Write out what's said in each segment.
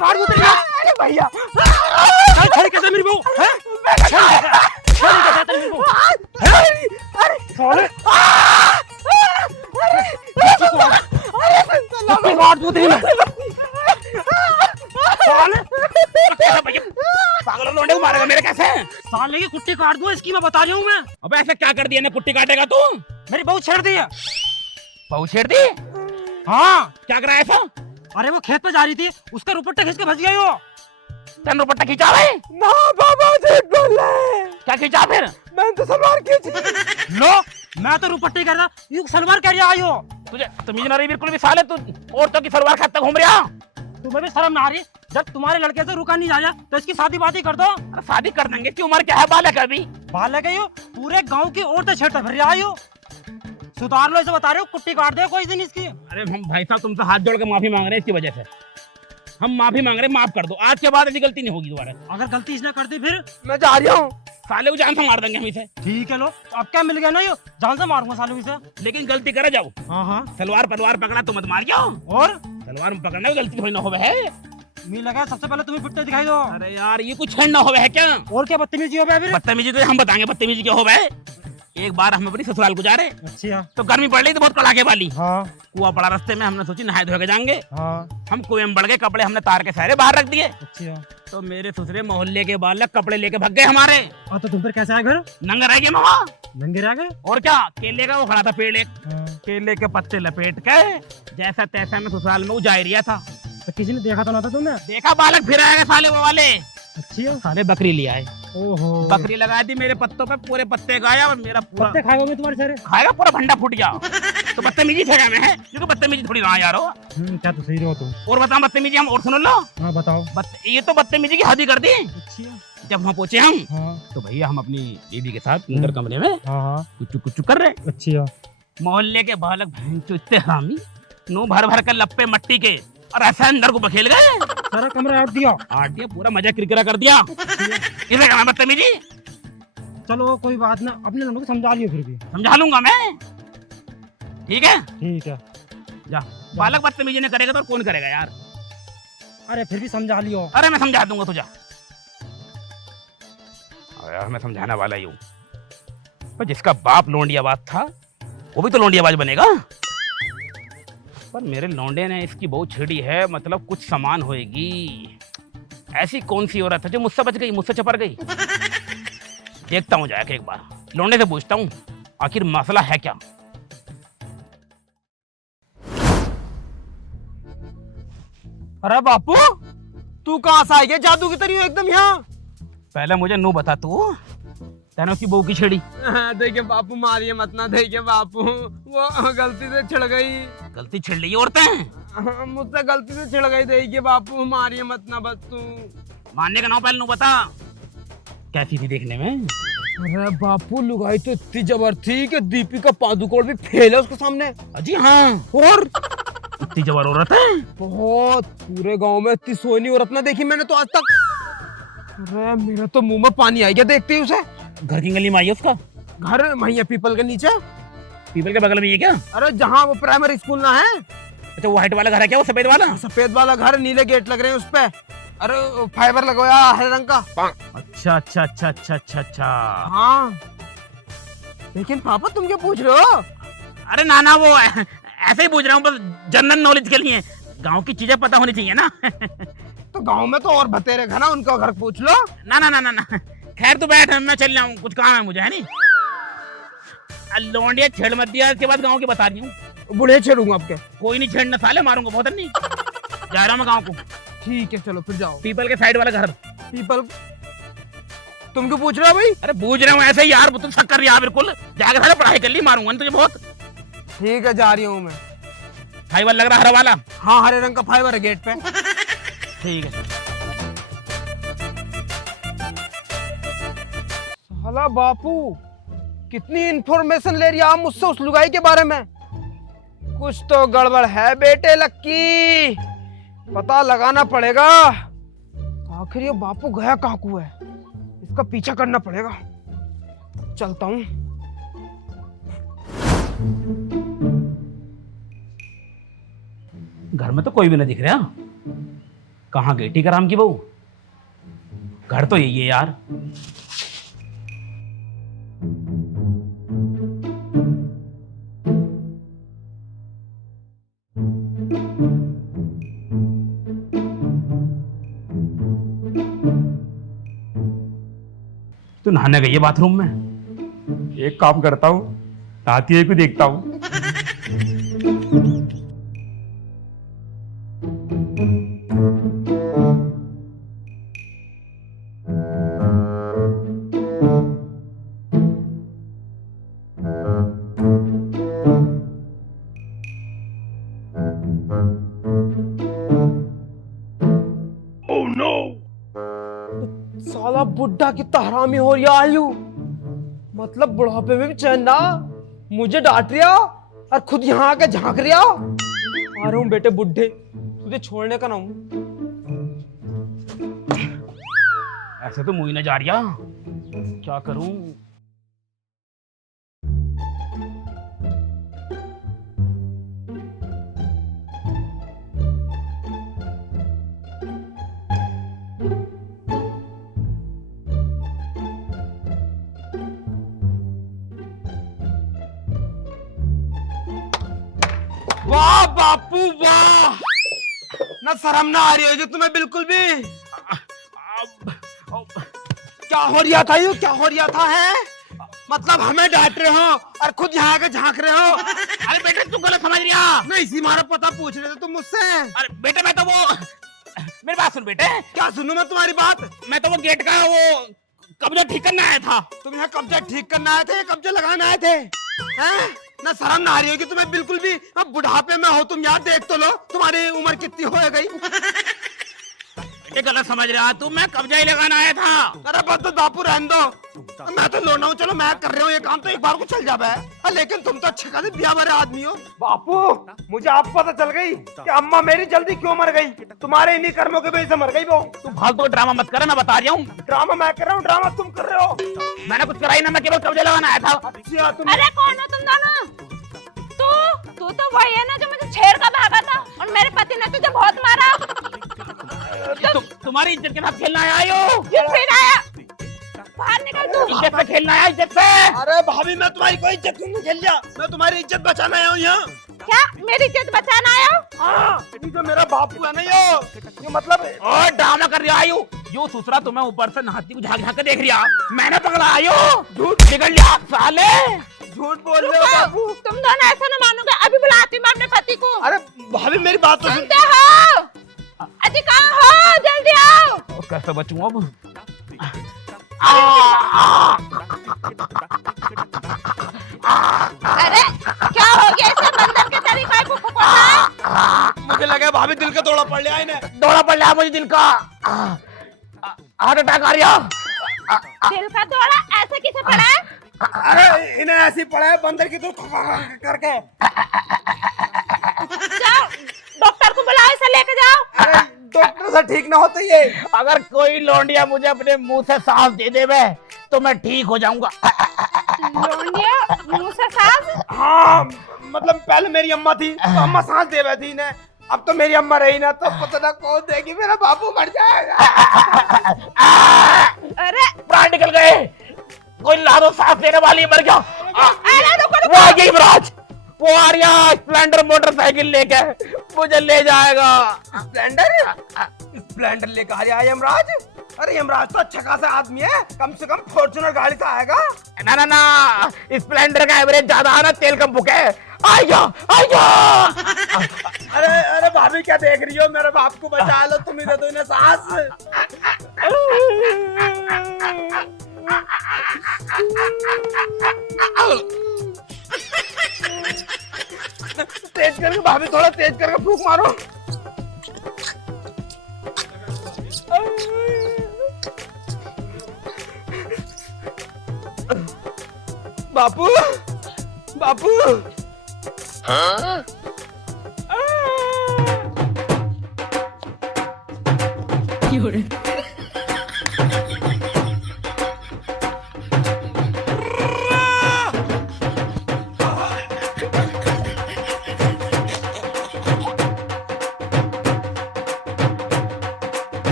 काट दूं तेरी। अरे भैया छड़ी कैसे मेरी बहू है? छड़ी कैसे तेरी मेरी बहू अरे साले अरे काट दूं तेरी मैं साले। कैसे भैया पागल लौंडे को मारेगा मेरे कैसे? साले की कुट्टी काट दूं इसकी, मैं बता रही हूँ मैं। अबे ऐसे क्या कर दिया ने कुट्टी काटेगा तू? मेरी बहू छेड़ दी है। बहू छेड़ दी? हाँ क्या करा ऐसा? अरे वो खेत पे जा रही थी, उसका रुपट्टा खींच के फंस गई वो। तेन रुपट्टा खींचा भाई? ना बाबा झूठ बोल रहे। क्या खींचा फिर? मैंने तो सलवार खींची। लो मैं तो रुपट्टे कह रहा, यू सलवार कह रही आई हो। तुझे तमीज ना रही बिल्कुल भी साले, तू औरतों की सलवार खाते घूम रहा। तुम्हें भी शर्म ना आ रही? जब तुम्हारे लड़के से रुका नहीं जाया तो इसकी शादी बाती कर दो। अरे शादी कर देंगे, की उम्र क्या है? बालक है अभी। बालक है, पूरे गांव की औरतें छेड़ते फिर रही हो। सुधार लो इसे, बता रहे हो, कुट्टी काट दे कोई दिन इसकी। अरे हम भाई साहब तुमसे हाथ जोड़ के माफी मांग रहे हैं इसकी वजह से। हम माफी मांग रहे हैं, माफ कर दो। आज के बाद ऐसी गलती नहीं होगी दोबारा। अगर गलती इसने कर दी फिर मैं जा रहा हूँ। साले को जान से मार देंगे हम इसे। ठीक है लो, अब क्या मिल गया ना, यो जान से मारूंगा सालों इसे। लेकिन गलती करे जाओ। हाँ हाँ सलवार पलवार पकड़ा तो मत मार जाओ। और सलवार में पकड़ना गलती कोई ना हो है। मी लगा सबसे पहले तुम्हें पिटते दिखाई दो। अरे यार ये कुछ छेड़ ना हो है क्या? और क्या बदतमीजी हो फिर? बदतमीजी तो हम बताएंगे बदतमीजी क्या हो है। एक बार हम अपनी ससुराल को जा रहे, अच्छा तो गर्मी पड़ रही थी बहुत कड़ाके वाली। हाँ कुआं पड़ा रास्ते में, हमने सोची नहाए धोए के जाएंगे। हाँ हम कुएं में बढ़ गए, कपड़े हमने तार के सारे बाहर रख दिए। अच्छा। तो मेरे ससुरे मोहल्ले के बालक कपड़े लेके भाग गए हमारे। तो तुम फिर कैसे आए घर? नंगे रह गए मामा। नंगे रह गए? और क्या, केले का वो खड़ा था पेड़ एक, हाँ। केले के पत्ते लपेट के जैसा तैसा मैं ससुराल में जा रिया था। तो किसी ने देखा तो ना था तुमने? देखा बालक फिर आएगा साले वो वाले। अच्छा। साले बकरी ले आए। ओहो, बकरी लगा दी मेरे पत्तों पे, पूरे पत्ते गाया और मेरा पूरा पत्ते खाए होंगे तुम्हारे सारे। खाएगा, पूरा भंडा फूट गया। तो बदतमीजी थे मैं है, क्योंकि बदतमीजी थोड़ी ना यारो। क्या तो सही रहो तुम। और बताओ बदतमीजी हम और सुन लो। हाँ बताओ। ये तो बदतमीजी की हद ही कर दी। अच्छा। जब वहाँ पहुंचे हम, हाँ तो भैया हम अपनी बीबी के साथ अंदर कमरे में हाँ हाँ कुछ कर रहे। अच्छा। मोहल्ले के बालक भैंचो इतने हरामी, नो भर भर कर लप्पे मट्टी के, और ऐसा अंदर को बखेल गए। सारा कमरा आट दिया। आट दिया, पूरा मजा किरकिरा कर दिया। इसे कहना बदतमीजी? चलो कोई बात ना, अपने लोगों को समझा लियो फिर भी। समझा लूंगा मैं, ठीक है? ठीक है। जा। बालक बदतमीजी नहीं करेगा तो और कौन करेगा यार? अरे फिर भी समझा लियो। अरे मैं समझा दूंगा तुझे। अरे यार मैं समझाने वाला ही हूँ, पर जिसका बाप लोंडियाबाज था वो भी तो लोंडियाबाज बनेगा। पर मेरे लौंडे ने इसकी बहू छेड़ी है, मतलब कुछ सामान होएगी। ऐसी कौन सी औरत है जो मुझसे बच गई, मुझसे चपर गई? देखता हूँ जाके एक बार, लौंडे से पूछता हूँ आखिर मसला है क्या। अरे बापू तू कहाँ से आ गया जादू की तरह एकदम यहाँ? पहले मुझे नू बता, तू तेने उसकी बहू की छेड़ी? देखिए बापू मारिए मत ना, देखिए बापू वो गलती से छिड़ गई। गलती छिड़ ली औरतें? मुझसे गलती से छिड़ गई, देखिए बापू मारिए मत ना बस तू। मानने का नाम पहले नू बता, कैसी थी देखने में? अरे बापू लुगाई तो इतनी जबर थी कि दीपिका पादुकोण भी फेल है उसके सामने। अजी हाँ, और इतनी जबर औरत है? बहुत, पूरे गांव में इतनी सोनी औरत ना देखी मैंने तो आज तक। अरे मेरे तो मुंह में पानी आ गया देखते ही उसे। घर की गली में आई है उसका? घर वहीं है पीपल के नीचे। पीपल के बगल में ये क्या? अरे जहाँ वो प्राइमरी स्कूल ना है। अच्छा वो व्हाइट वाला घर है क्या, वो सफेद वाला? सफेद वाला घर, नीले गेट लग रहे हैं उस पे। अरे फाइबर लगवाया हरे रंग का। अच्छा अच्छा अच्छा अच्छा अच्छा अच्छा। हाँ लेकिन पापा तुम क्या पूछ रहे हो? अरे ना वो ऐसे ही पूछ रहा हूँ, बस जनरल नॉलेज के लिए। गांव की चीजें पता होनी चाहिए ना। तो गांव में तो और बतेरे घर ना, उनका घर पूछ लो। ना ना ना ना ना, खैर तू बैठ, मैं चल रहा हूँ, कुछ काम है मुझे, है नहीं? लौंडिया छेड़ मत दिया, इसके बाद गाँव की बता रही हूँ। बुढ़े छेड़ूंगा आपके। कोई नहीं छेड़ना, साले मारूंगा बहुत नहीं। जा रहा हूँ मैं गाँव को। ठीक है चलो फिर जाओ। पीपल के साइड वाला घर। पीपल तुम क्यों पूछ रहे हो भाई? अरे पूछ रहा हूँ ऐसे ही यार, तुम शक कर रही है बिल्कुल। जाकर साले पढ़ाई कर ली, मारूंगा तुझे बहुत। ठीक है जा रही हूँ मैं। फाइबर लग रहा हरा वाला? हाँ हरे रंग का फाइबर है गेट पे। ठीक है। साला बापू कितनी इंफॉर्मेशन ले रही है आप मुझसे उस लुगाई के बारे में। कुछ तो गड़बड़ है बेटे लक्की, पता लगाना पड़ेगा। आखिर ये बापू गया कहाँ को है, इसका पीछा करना पड़ेगा। चलता हूँ। घर में तो कोई भी नहीं दिख रहा। कहाँ गई टीकाराम की बहू? घर तो यही है यार। तू नहाने गई है बाथरूम में? एक काम करता हूँ, नहाती है को देखता हूँ। साला बुड्ढा कितना हरामी हो रहा आयु। मतलब बुढ़ापे में भी चैन ना, मुझे डांट रहा और खुद यहाँ आके झांक रहा। आ रहा हूँ बेटे बुड्ढे, तुझे छोड़ने का ना हूँ। ऐसे तो मुझे न जा रहा, क्या करूं? वाह बापू वाह, ना शर्म ना आ रही है जो तुम्हें बिल्कुल भी। क्या हो रहा था यू, क्या हो रहा था है? मतलब हमें डांट रहे हो और खुद यहाँ आके झांक रहे हो। अरे बेटे तू गलत समझ रहा। नहीं इसी मारा पता पूछ रहे थे तुम मुझसे। अरे बेटे मैं तो वो, मेरी बात सुन बेटे। क्या सुनूं मैं तुम्हारी बात? मैं तो वो गेट का वो कब्जा ठीक करने आया था। तुम यहाँ कब्जा ठीक करना आए थे या कब्जा लगाने आए थे? हैं? ना शर्म ना आ रही होगी तुम्हें बिल्कुल भी। अब बुढ़ापे में हो तुम, यार देख तो लो तुम्हारी उम्र कितनी हो गई। बेटे गलत समझ रहा तू, मैं कब्जा ही लगाना आया था। अरे बस तो बापू रहने दो, मैं तो लौटा हूँ। चलो मैं कर रहा हूँ ये काम, तो एक बार को चल जावे है। लेकिन तुम तो अच्छे खासे ब्याह वाले आदमी हो। बापू मुझे आप पता चल गई कि अम्मा मेरी जल्दी क्यों मर गई। तुम्हारे इन्हीं कर्मों की वजह से मर गई वो। तू फालतू ड्रामा मत कर, मैं बता रहा हूँ। ड्रामा मैं कर रहा हूँ, ड्रामा तुम कर रहे हो। मैंने कुछ कराई ना, मैं केवल कब्जा लगाना आया था। अच्छा तुम। अरे कौन हो तुम दोनों? तू तो वही है ना जो मुझे छेड़ कर भागा था और मेरे पति ने तुझे बहुत मारा। तुम्हारी इज्जत के साथ खेलना आया हो। ये फिर आया, बाहर निकल तू। इज्जत से खेलना आया, इज्जत से। अरे भाभी मैं तुम्हारी कोई इज्जत नहीं खेल लिया, मैं तुम्हारी इज्जत बचाने आया हूँ यहाँ। क्या मेरी इज्जत बचाना आया? हाँ, ये जो मेरा बापू है ना ये मतलब। और ड्रामा कर रहा आयु। यो सुसरा तुम्हें ऊपर से नहाती को झांक झांक के देख रहा। मैंने पकड़ा आयु, झूठ बिगड़ लिया साले। झूठ बोल रहे हो बापू। तुम दोनों ऐसा न मानोगे, अभी बुलाती हूँ मैं अपने पति को। अरे भाभी मेरी बात तो सुन। सुनते हो? अजी कहाँ हो? जल्दी आओ। कैसे बचूं अब? अरे क्या हो गया इसे? बंदर के तरीके को फुकना। मुझे लगा भाभी दिल का दौड़ा पड़ लिया इन्हें। दौड़ा पड़ लिया मुझे दिल का, हार्ट अटैक आ रहा। दिल का दौड़ा ऐसे किसे पड़ा है? अरे इन्हें ऐसी पड़ा है बंदर की तो करके। जाओ डॉक्टर को बुलाओ, इसे लेके जाओ। अरे डॉक्टर से ठीक ना होता ये। अगर कोई लौंडिया मुझे अपने मुंह से सांस दे देवे तो मैं ठीक हो जाऊंगा। लौंडिया मुंह से सांस? हाँ मतलब पहले मेरी अम्मा थी तो अम्मा सांस दे रही थी इन्हें, अब तो मेरी अम्मा रही ना तो पता ना कौन देगी, मेरा बापू मर जाएगा। अरे प्राण निकल गए, कोई लादो सांस देने वाली मर गया। अरे रुको वो आ गई बराज, वो आ रहा स्प्लेंडर मोटरसाइकिल लेके मुझे ले जाएगा। स्प्लेंडर लेकर आ रहा है यमराज। अरे यमराज तो अच्छा खासा आदमी है, कम से कम फॉर्च्यूनर गाड़ी से आएगा। ना ना ना, स्प्लेंडर का एवरेज ज्यादा है ना, तेल कम फूके। आइया आइया। अरे अरे भाभी क्या देख रही हो, मेरे बाप को बचा लो, तुम इधर दो इन्हें सांस। तेज करके भाभी, थोड़ा तेज करके फूंक मारो। बापू बापू। हाँ?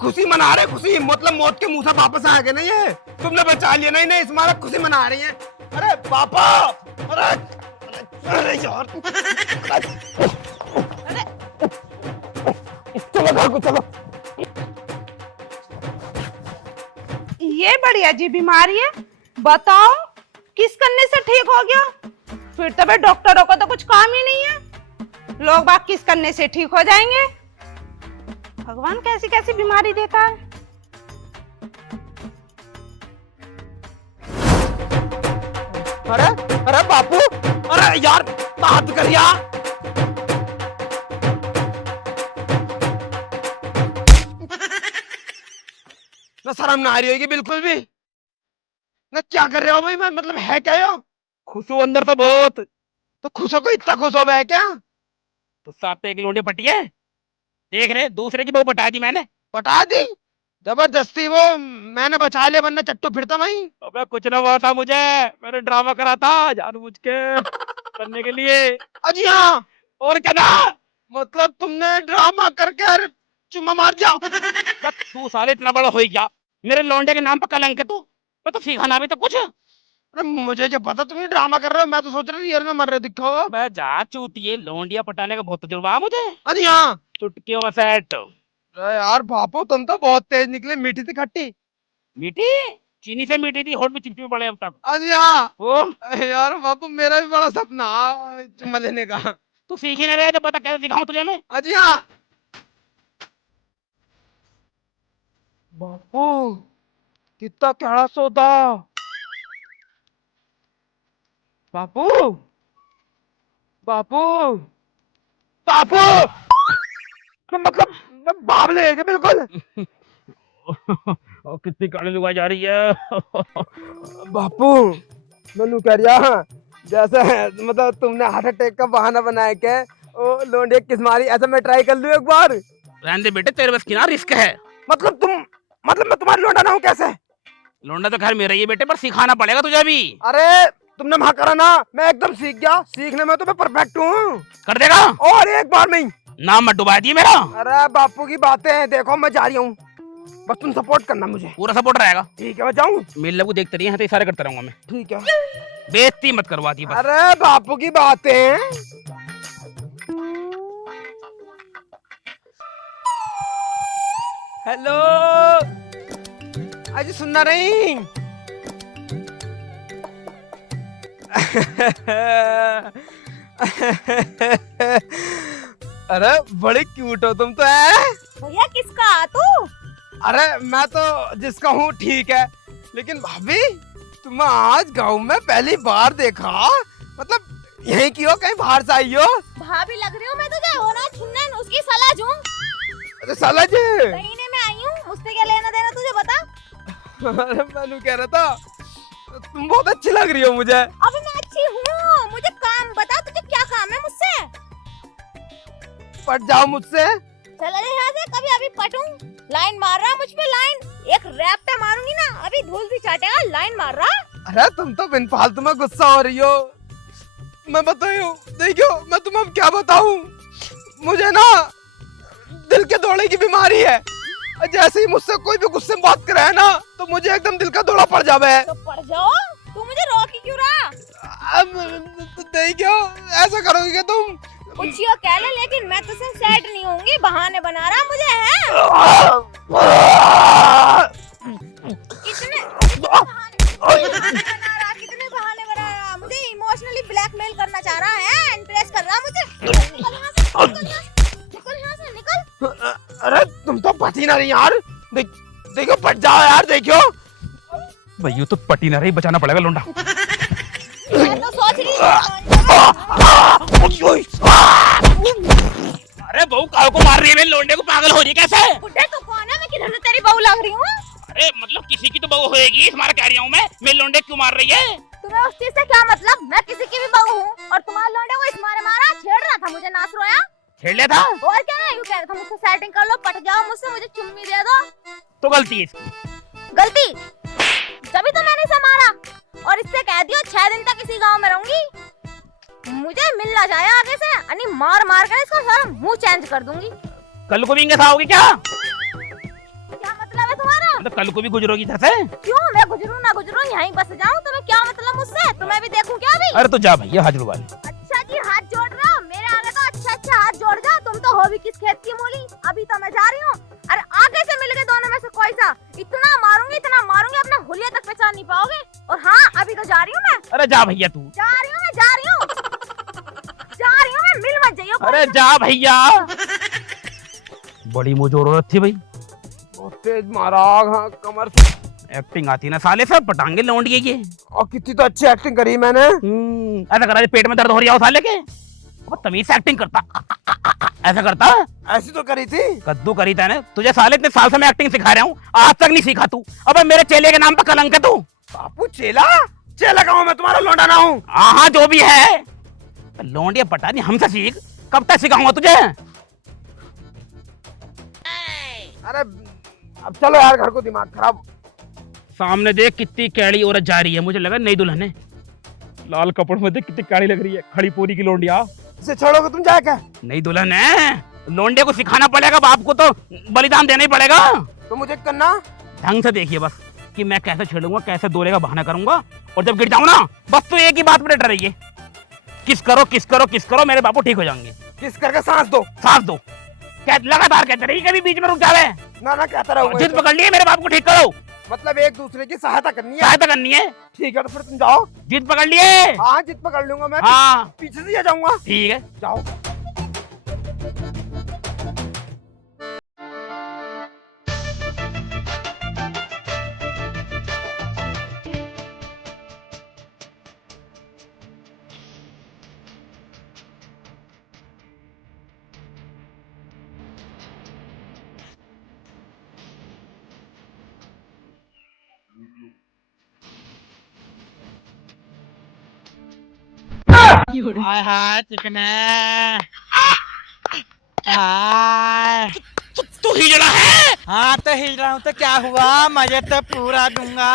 खुशी मना रहे, खुशी मतलब मौत के मुंह से वापस आ गए ना ये, तुमने बचा लिया नहीं नहीं, इस मारा खुशी मना रही है। अरे पापा, अरे अरे यार, चलो घर को चलो। ये बड़ी अजीब बीमारी है, बताओ किस करने से ठीक हो गया? फिर तो भाई डॉक्टरों को तो कुछ काम ही नहीं है, लोग बात किस करने से ठीक हो जाएंगे। भगवान कैसी कैसी बीमारी देता है। अरे अरे बापू, अरे यार बात कर यार। ना शर्म ना आ रही होगी बिल्कुल भी ना, क्या कर रहे हो भाई? मैं मतलब है क्या यो? खुश हो अंदर तो बहुत। तो खुश हो को इतना खुश हो है क्या? तो साथ पे एक लोंडी पटी है, देख रहे दूसरे की बहू पटा दी मैंने। पटा दी जबरदस्ती, वो मैंने बचा लिया वरना चट्टू फिरता भाई। अबे कुछ ना हुआ था मुझे, मैंने ड्रामा करा था जानबूझ के करने के लिए। अजी हाँ, और क्या ना, मतलब तुमने ड्रामा करके अरे चुम्मा मार जाओ। बस तू साले इतना बड़ा हो गया, मेरे लौंडे के नाम पर कलंक है तू। मैं तो सिखाना भी तो कुछ। अरे मुझे क्या पता तुम ये ड्रामा कर रहे हो, मैं तो सोच रहा रियल में मर रहे दिखो। मैं जा चूतिए, लौंडिया पटाने का बहुत तजुर्बा है मुझे, अजी हाँ। चुटकियों में सेट। अरे यार बापू तुम तो बहुत तेज निकले, मीठी थी खट्टी। मीठी, चीनी से मीठी थी, होठ में चिपचिपे पड़े अब तक। अजी हाँ। वो अरे यार बापू मेरा भी बड़ा सपना चुम्मा लेने का। तू सीख ही नहीं रहे तो पता कैसे सिखाऊं तुझे मैं। अजी हाँ। बापू कितना क्या सौदा। बापू बापू बापू, मतलब बाप ले गए बिल्कुल। और कितनी गाड़ी लुगाई जा रही है। बापू मैनू कह रिया जैसे मतलब तुमने हार्ट अटैक का बहाना बनाया के ओ लोंडे किस मारी, ऐसा मैं ट्राई कर लूं एक बार। रहने दे बेटे, तेरे बस की ना रिस्क है। मतलब मैं तुम्हारी लोंडा ना हूँ कैसे? लौंडा तो घर मेरा ही है बेटे, पर सिखाना पड़ेगा तुझे अभी। अरे तुमने वहां करा ना, मैं एकदम सीख गया, सीखने में तो मैं परफेक्ट हूँ। कर देगा और एक बार में ही। नाम मत डुबा दिए मेरा। अरे बापू की बातें हैं, देखो मैं जा रही हूँ, बस तुम सपोर्ट करना मुझे। पूरा सपोर्ट रहेगा। ठीक है मैं जाऊँ? मेरे लोग देखते रहिए, तो इशारे करता रहूंगा मैं। ठीक है। बेइज्जती मत करवा दी बस। अरे बापू की बातें। हेलो अजी सुनना नहीं? अरे बड़ी क्यूट हो तुम तो है। भैया किसका तू? अरे मैं तो जिसका हूँ ठीक है, लेकिन भाभी तुम आज गांव में पहली बार देखा, मतलब यहीं की हो, कहीं बाहर से आई हो? भाभी लग रही हूँ मैं तुझे, हो ना छुन्नन उसकी सलाह दूं। अरे साला जी। महीने में आई हूँ, मुझसे क्या लेना देना तुझे बता। अरे मैंने कह रहा था तुम बहुत अच्छी लग रही हो मुझे। अभी मैं अच्छी हूँ, मुझे काम बता, तुझे क्या काम है मुझसे? पट जाओ मुझसे। चल अरे यहाँ से, कभी अभी पटूं। लाइन मार रहा मुझ पे, लाइन एक रैप पे मारूंगी ना, अभी धूल भी चाटेगा। लाइन मार रहा। अरे तुम तो बिन फालतू में गुस्सा हो रही हो। मैं बताऊं, देखो मैं तुम्हें अब क्या बताऊं, मुझे ना दिल के दौरे की बीमारी है। जैसे ही मुझसे कोई भी गुस्से में बात करे ना, तो मुझे एकदम दिल का दौरा पड़ जावे है। तो पड़ जाओ, तू मुझे रोक ही क्यों रहा? अब देखो ऐसा करोगी क्या तुम? पूछियो कह ले, लेकिन मैं तुझसे सेट नहीं होंगी, बहाने बना रहा मुझे है। कितने बहाने बना रहा, मुझे इमोशनली ब्लैकमेल करना चाह रहा है, इम्प्रेस कर रहा मुझे। निकल यहाँ से निकल। अरे तुम तो पति ना रही यार, देखो पट जाओ यार, देखो भैया तो पटी ना रही, बचाना पड़ेगा लौंडा। मैं तो सोच रही अरे बहू काऊ को मार रही है, मेरे लौंडे को पागल हो रही है कैसे? बुड्ढे तू कौन है? मैं किधर से तेरी बहू लग रही हूँ? अरे मतलब किसी की तो बहू होएगी, तुम्हारा कह रहा हूँ मैं, मेरे लौंडे क्यों मार रही है? तुम्हें उस चीज से क्या मतलब? मैं किसी की भी बहू हूँ, और तुम्हारे लौंडे को इस मारे मारा, छेड़ रहा था मुझे, नाच रोया। छेड़ लिया था? और क्या है, यूँ कह रहा था मुझसे सेटिंग कर लो, पट जाओ मुझसे, मुझे चुम्मी दे दो। तो गलती है इसकी। गलती तभी तो मैंने इसे मारा, और इससे कह दियो 6 दिन तक इसी गांव में रहूंगी। मुझे मिलना चाहे आगे से, अनि मार मार कर इसका सारा मुंह चेंज कर दूंगी। कल को भी इंगे था होगी क्या? मतलब कल को भी गुजरोगी इधर से? क्यों मैं गुजरूं ना गुजरूं यहीं बस जाऊं? तुम्हें क्या मतलब मुझसे? तुम्हें भी देखूं क्या अभी? अरे तो जा भैया हाजिर वाले। अच्छा जी हाथ जोड़ रहा हूं मेरे आगे तो अच्छा हाथ जोड़ जाओ। तुम तो हो भी किस खेत की मूली। अभी तो मैं जा रही हूँ। अरे आगे से मिल गए दोनों में से कोई सा। इतना मारूंगी अपना हुलिया तक पहचान नहीं पाओगे। और हाँ अभी तो जा रही हूँ मैं। अरे जा भैया तू। जा रही हूँ मैं मिल मत जाइयो। अरे जा भैया। बड़ी मुझोर औरत थी भाई, बहुत तेज मारा। हाँ कमर एक्टिंग आती ना साले से पटांगे लौंडिए ये। और कितनी तो अच्छी एक्टिंग करी मैंने। ऐसा करा पेट में दर्द हो रहा हो साले के, अब तमीज से एक्टिंग करता ऐसा करता। ऐसी तो करी थी। कद्दू करी था ना तुझे साले, इतने साल से मैं एक्टिंग सिखा रहा हूँ, आज तक नहीं सीखा तू। अब मेरे चेले के नाम पर कलंक है तू। बापू चेला का हूँ मैं, तुम्हारा लौंडा ना हूँ। हाँ जो भी है, लौंडिया पटा नहीं हमसे सीख। कब तक सिखाऊंगा तुझे? अरे अब चलो यार, घर को दिमाग खराब। सामने देख कितनी कैड़ी औरत जा रही है, मुझे लगा नई दुल्हन है। लाल कपड़ में देख कितनी काली लग रही है, खड़ी पूरी की लौंडिया। इसे छोड़ोगे तुम जाके? नई दुल्हन है, लौंडिया को सिखाना पड़ेगा, बाप को तो बलिदान देना ही पड़ेगा। तो मुझे करना ढंग से देखिए बस कि मैं कैसे छेड़ूंगा, कैसे दोरे का बहाना करूंगा, और जब गिर जाऊं ना बस तो एक ही बात पे डर रही है, किस करो मेरे बापू ठीक हो जाएंगे। किस करके सांस दो। क्या लगातार कहते रही, कभी बीच में रुक जावे ना कहता रहो। जिद पकड़ लिए मेरे बाप को ठीक करो। मतलब एक दूसरे की सहायता करनी है। सहायता करनी है, ठीक है तो फिर तुम जाओ। जिद पकड़ लिए। हाँ जिद पकड़ लूंगा मैं। हाँ पीछे से जाऊंगा। ठीक है जाओ। हाय हाय चिकने हाय। तू हिजड़ा है? हाँ तो हिल रहा हूँ तो क्या हुआ, मजे तो पूरा दूंगा।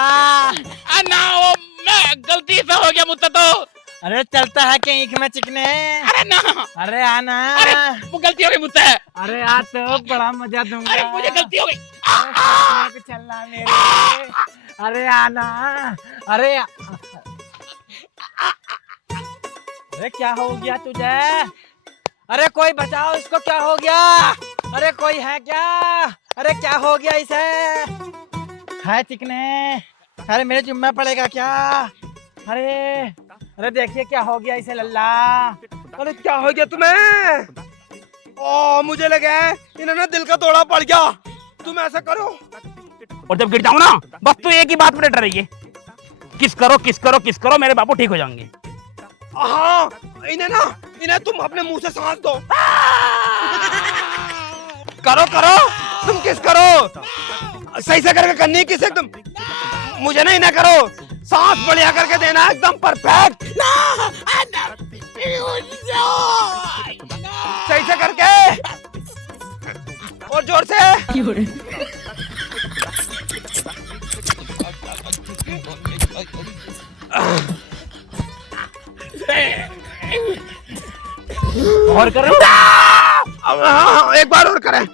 ना वो मैं गलती से हो गया मुझसे तो। अरे चलता है क्या ईख में चिकने? अरे ना, अरे आना। अरे वो गलती हो गई मुझसे। अरे आ तो बड़ा मजा दूंगा। अरे मुझे गलती हो गई। अरे चलना मेरे। अरे आना। अरे अरे क्या हो गया तुझे? अरे कोई बचाओ इसको, क्या हो गया? अरे कोई है क्या? अरे क्या हो गया इसे? है चिकने? अरे मेरे जुम्मे पड़ेगा क्या? अरे देखिए क्या हो गया इसे लल्ला। अरे क्या हो गया तुम्हें? ओ मुझे लगा इन्होंने दिल का दौरा पड़ गया। तुम ऐसा करो, और जब गिर जाऊं ना बस तो एक ही बात पे डर रही है, किस करो मेरे बापू ठीक हो जाएंगे। हाँ इन्हें तुम अपने मुंह से सांस दो। करो तुम किस करो, सही से करके करनी है किस एकदम। मुझे ना इन्हें करो, सांस बढ़िया करके देना एकदम परफेक्ट। सही से करके और जोर से। और करो। हाँ, एक बार और करें।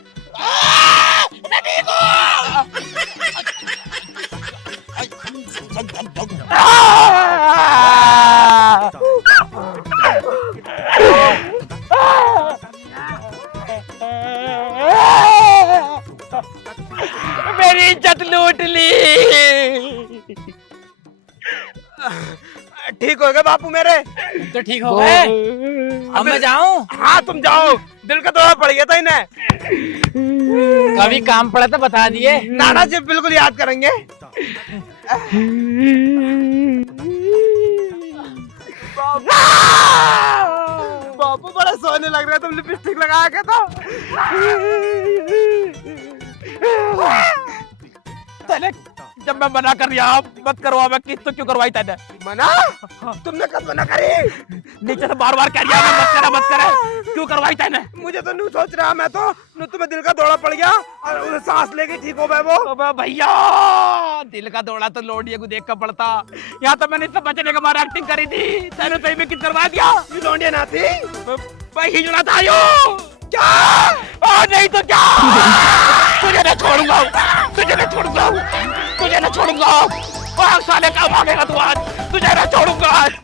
मेरी इज्जत लूट ली। ठीक हो गए बापू मेरे? तो ठीक हो गए, अब मैं जाऊं? हाँ तुम जाओ, दिल का दौरा पड़ गया था इन्हें। कभी काम पड़ा तो बता दिए। नाना जी बिल्कुल याद करेंगे। बापू बड़ा सोने लग रहा है, तुम लिपस्टिक लगा के तो। जब मैं मना कर रहा मत करवा, मैं किस तो क्यों करवाई तैने? मना? तुमने कब मना करी? नीचे से बार कर रहा मत करे, क्यों करवाई तैने? मुझे तो नहीं सोच रहा, मैं तो तुम्हें दिल का दौरा पड़ गया और उसे सांस लेके ठीक हो गए वो। तो भैया दिल का दौड़ा तो लौंडिया को देख कर पड़ता, यहाँ तो मैंने इससे बचने का मारा एक्टिंग करी थी, तैने सही में किस करवा दिया। ये लौंडिया ना थी, भाई हिजड़ा था यो। क्या? और नहीं तो क्या? तुझे तुझे ना छोड़ूंगा, तुझे ना छोड़ूंगा, तुझे ना छोड़ूंगा। भाग साले, कब भागेगा तू आज? तुझे ना छोड़ूंगा आज।